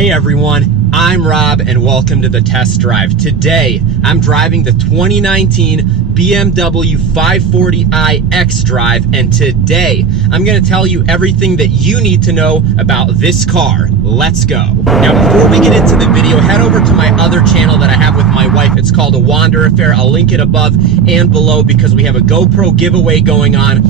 Hey everyone, I'm Rob and welcome to the test drive. Today, I'm driving the 2019 BMW 540i xDrive, and today, I'm gonna tell you everything that you need to know about this car. Let's go. Now, before we get into the video, head over to my other channel that I have with my wife. It's called A Wander Affair. I'll link it above and below because we have a GoPro giveaway going on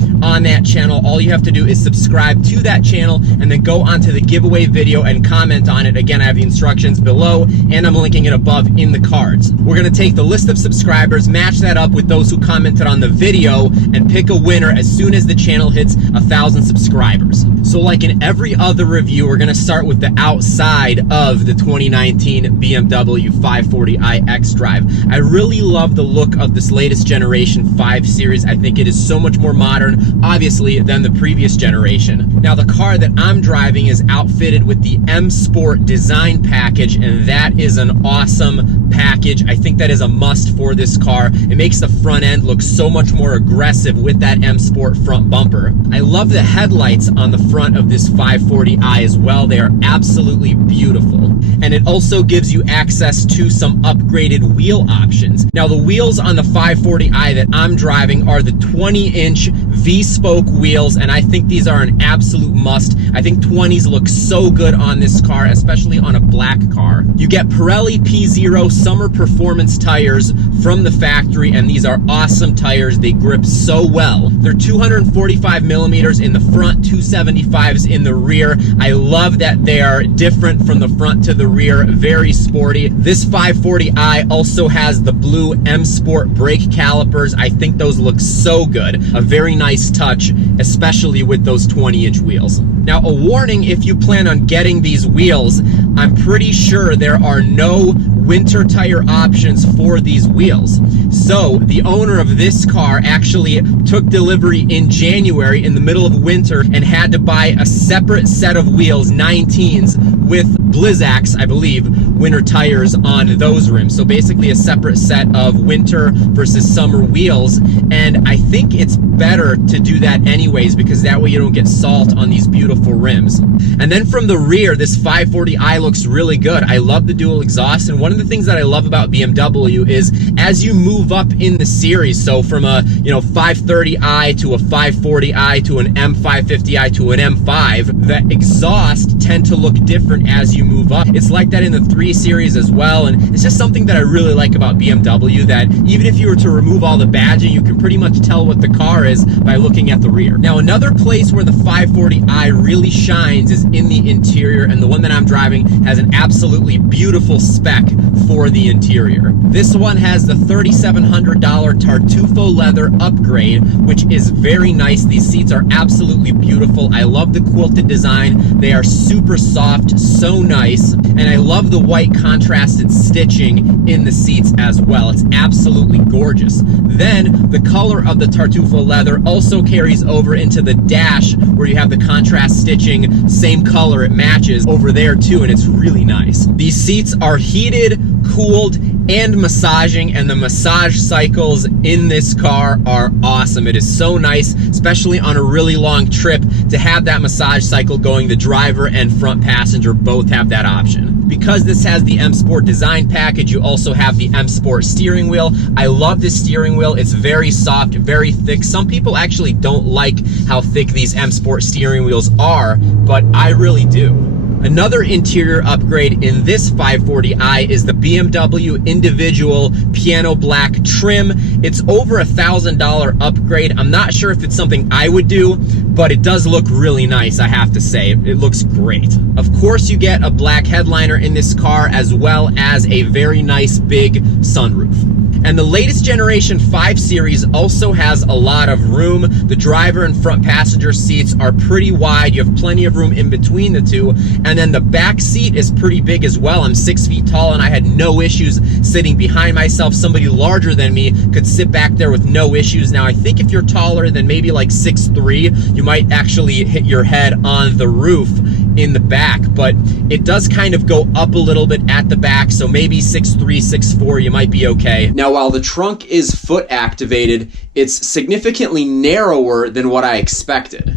that channel. All you have to do is subscribe to that channel and then go onto the giveaway video and comment on it. Again, I have the instructions below and I'm linking it above in the cards. We're gonna take the list of subscribers, match that up with those who commented on the video, and pick a winner as soon as the channel hits 1,000 subscribers. So like in every other review, we're gonna start with the outside of the 2019 BMW 540i xDrive. I really love the look of this latest generation 5 Series. I think it is so much more modern, obviously, than the previous generation. Now, the car that I'm driving is outfitted with the M Sport design package, and that is an awesome package. I think that is a must for this car. It makes the front end look so much more aggressive with that M Sport front bumper. I love the headlights on the front of this 540i as well. They are absolutely beautiful. And it also gives you access to some upgraded wheel options. Now, the wheels on the 540i that I'm driving are the 20-inch V-spoke wheels, and I think these are an absolute must. I think 20s look so good on this car, especially on a black car. You get Pirelli P0 summer performance tires from the factory, and these are awesome tires. They grip so well. They're 245 millimeters in the front, 275s in the rear. I love that they are different from the front to the rear, very sporty. This 540i also has the blue M Sport brake calipers. I think those look so good. A very nice touch, especially with those 20-inch wheels. Now, a warning if you plan on getting these wheels, I'm pretty sure there are no winter tire options for these wheels. So the owner of this car actually took delivery in January in the middle of winter and had to buy a separate set of wheels, 19s, with Blizzaks, I believe, winter tires on those rims. So basically a separate set of winter versus summer wheels. And I think it's better to do that anyways, because that way you don't get salt on these beautiful rims. And then from the rear, this 540i looks really good. I love the dual exhaust, and one of the things that I love about BMW is as you move up in the series, so from a 530i to a 540i to an M550i to an M5, the exhaust tend to look different as you move up. It's like that in the 3 Series as well, and it's just something that I really like about BMW, that even if you were to remove all the badging, you can pretty much tell what the car is by looking at the rear. Now, another place where the 540i really shines is in the interior, and the one that I'm driving has an absolutely beautiful spec for the interior. This one has the $3,700 Tartufo leather upgrade, which is very nice. These seats are absolutely beautiful. I love the quilted design. They are super soft, so nice, and I love the white contrasted stitching in the seats as well. It's absolutely gorgeous. Then the color of the Tartufo leather also carries over into the dash, where you have the contrast stitching, same color, it matches over there too, and it's really nice. These seats are heated, cooled, and massaging, and the massage cycles in this car are awesome. It is so nice, especially on a really long trip, to have that massage cycle going. The driver and front passenger both have that option. Because this has the M Sport design package, you also have the M Sport steering wheel. I love this steering wheel. It's very soft, very thick. Some people actually don't like how thick these M Sport steering wheels are, but I really do. Another interior upgrade in this 540i is the BMW individual piano black trim. It's over $1,000 upgrade. I'm not sure if it's something I would do, but it does look really nice, I have to say. It looks great. Of course, you get a black headliner in this car, as well as a very nice big sunroof. And the latest generation 5 Series also has a lot of room. The driver and front passenger seats are pretty wide. You have plenty of room in between the two. And then the back seat is pretty big as well. I'm 6 feet tall and I had no issues sitting behind myself. Somebody larger than me could sit back there with no issues. Now, I think if you're taller than maybe like 6'3", you might actually hit your head on the roof in the back, but it does kind of go up a little bit at the back, so maybe 6'3", 6'4", you might be okay. Now, while the trunk is foot activated, it's significantly narrower than what I expected.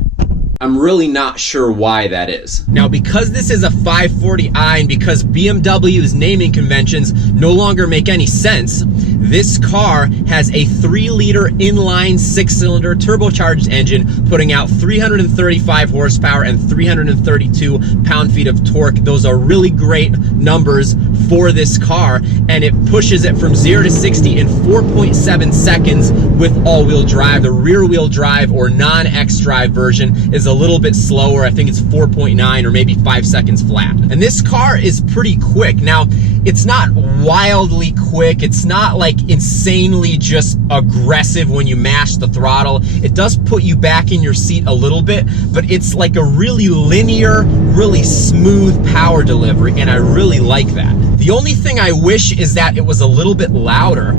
I'm really not sure why that is. Now, because this is a 540i and because BMW's naming conventions no longer make any sense, this car has a 3-liter inline 6-cylinder turbocharged engine putting out 335 horsepower and 332 pound-feet of torque. Those are really great numbers for this car, and it pushes it from 0 to 60 in 4.7 seconds with all-wheel drive. The rear-wheel drive or non-xDrive version is a little bit slower. I think it's 4.9 or maybe 5 seconds flat. And this car is pretty quick. Now, it's not wildly quick. It's not like insanely just aggressive when you mash the throttle. It does put you back in your seat a little bit, but it's like a really linear, really smooth power delivery, and I really like that. The only thing I wish is that it was a little bit louder.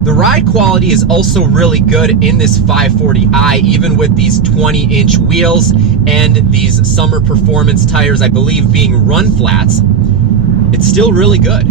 The ride quality is also really good in this 540i, even with these 20-inch wheels and these summer performance tires, I believe, being run flats. It's still really good.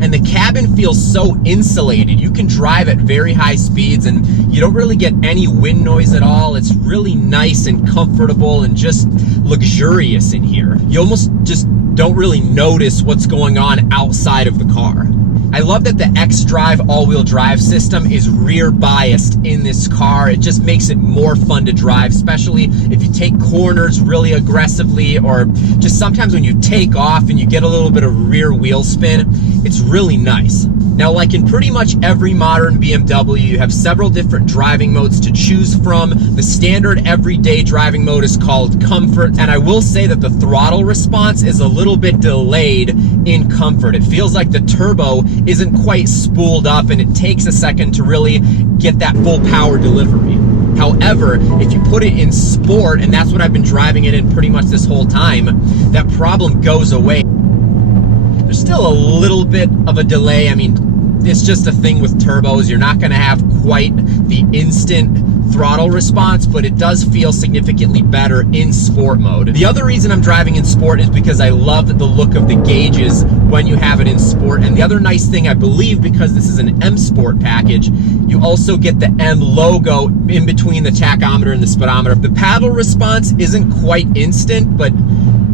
And the cabin feels so insulated. You can drive at very high speeds and you don't really get any wind noise at all. It's really nice and comfortable and just luxurious in here. You almost just don't really notice what's going on outside of the car. I love that the xDrive all-wheel drive system is rear biased in this car. It just makes it more fun to drive, especially if you take corners really aggressively, or just sometimes when you take off and you get a little bit of rear wheel spin. It's really nice. Now, like in pretty much every modern BMW, you have several different driving modes to choose from. The standard everyday driving mode is called Comfort, and I will say that the throttle response is a little bit delayed in Comfort. It feels like the turbo isn't quite spooled up and it takes a second to really get that full power delivery. However, if you put it in Sport, and that's what I've been driving it in pretty much this whole time, that problem goes away. There's still a little bit of a delay. I mean, it's just a thing with turbos. You're not going to have quite the instant throttle response, but it does feel significantly better in Sport mode. The other reason I'm driving in Sport is because I love the look of the gauges when you have it in Sport. And the other nice thing, I believe, because this is an M Sport package, you also get the M logo in between the tachometer and the speedometer. The paddle response isn't quite instant, but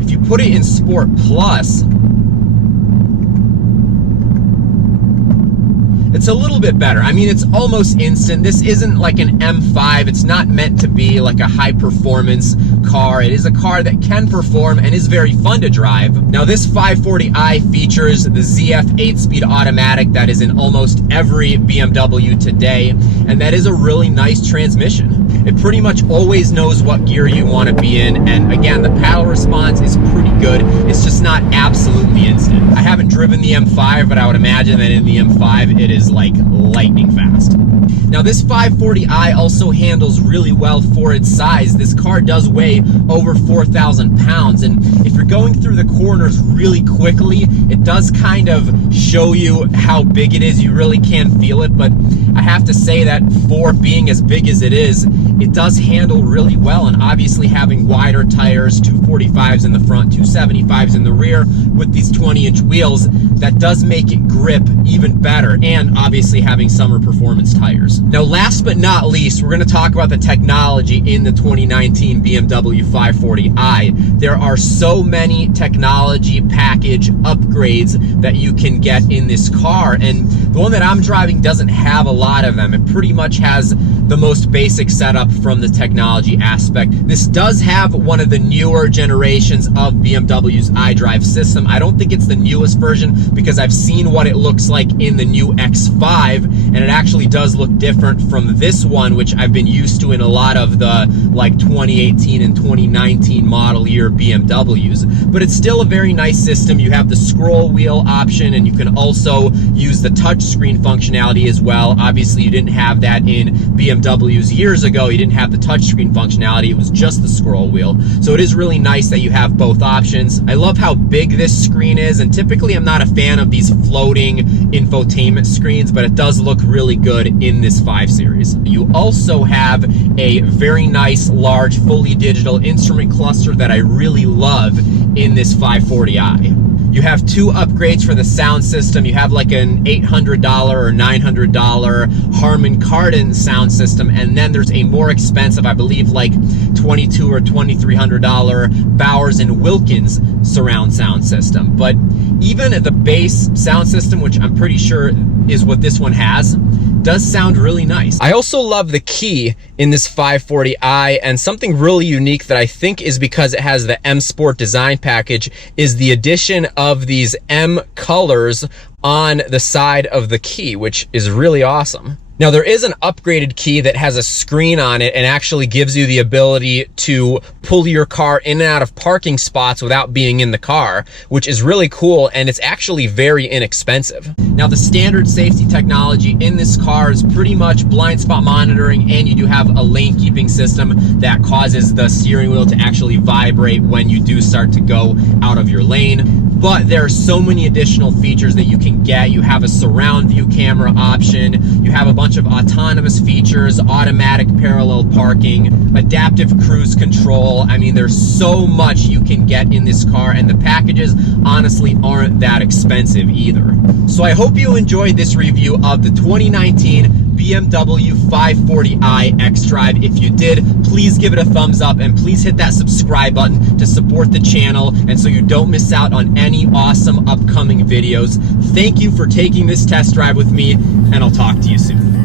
if you put it in Sport Plus, it's a little bit better. I mean, it's almost instant. This isn't like an M5. It's not meant to be like a high performance car. It is a car that can perform and is very fun to drive. Now, this 540i features the ZF 8-speed automatic that is in almost every BMW today, and that is a really nice transmission. It pretty much always knows what gear you want to be in, and again, the paddle response is pretty good. It's just not absolutely instant. I haven't driven the M5, but I would imagine that in the M5 it is like lightning fast. Now, this 540i also handles really well for its size. This car does weigh over 4,000 pounds, and if you're going through the corners really quickly, it does kind of show you how big it is. You really can feel it, but I have to say that for being as big as it is, it does handle really well, and obviously having wider tires, 245s in the front, 275s in the rear, with these 20-inch wheels, that does make it grip even better, and obviously having summer performance tires. Now, last but not least, we're going to talk about the technology in the 2019 BMW 540i. There are so many technology package upgrades that you can get in this car, and the one that I'm driving doesn't have a lot of them. It pretty much has the most basic setup from the technology aspect. This does have one of the newer generations of BMW's iDrive system. I don't think it's the newest version because I've seen what it looks like in the new X5, and it actually does look different from this one, which I've been used to in a lot of the like 2018 and 2019 model year BMWs. But it's still a very nice system. You have the scroll wheel option, and you can also use the touchscreen functionality as well. Obviously, you didn't have that in BMWs years ago. You didn't have the touchscreen functionality. It was just the scroll wheel. So it is really nice that you have both options. I love how big this screen is, and typically I'm not a fan of these floating infotainment screens, but it does look really good in this 5 Series. You also have a very nice, large, fully digital instrument cluster that I really love in this 540i. You have two upgrades for the sound system. You have like an $800 or $900 Harman Kardon sound system, and then there's a more expensive, I believe like $2,200 or $2,300 Bowers & Wilkins surround sound system. But even the base sound system, which I'm pretty sure is what this one has, does sound really nice. I also love the key in this 540i, and something really unique that I think is because it has the M Sport design package is the addition of these M colors on the side of the key, which is really awesome. Now, there is an upgraded key that has a screen on it and actually gives you the ability to pull your car in and out of parking spots without being in the car, which is really cool, and it's actually very inexpensive. Now, the standard safety technology in this car is pretty much blind spot monitoring, and you do have a lane keeping system that causes the steering wheel to actually vibrate when you do start to go out of your lane. But there are so many additional features that you can get. You have a surround view camera option. You have a bunch of autonomous features, automatic parallel parking, adaptive cruise control. I mean, there's so much you can get in this car, and the packages honestly aren't that expensive either. So I hope you enjoyed this review of the 2019 BMW 540i xDrive. If you did, please give it a thumbs up, and please hit that subscribe button to support the channel and so you don't miss out on any awesome upcoming videos. Thank you for taking this test drive with me, and I'll talk to you soon.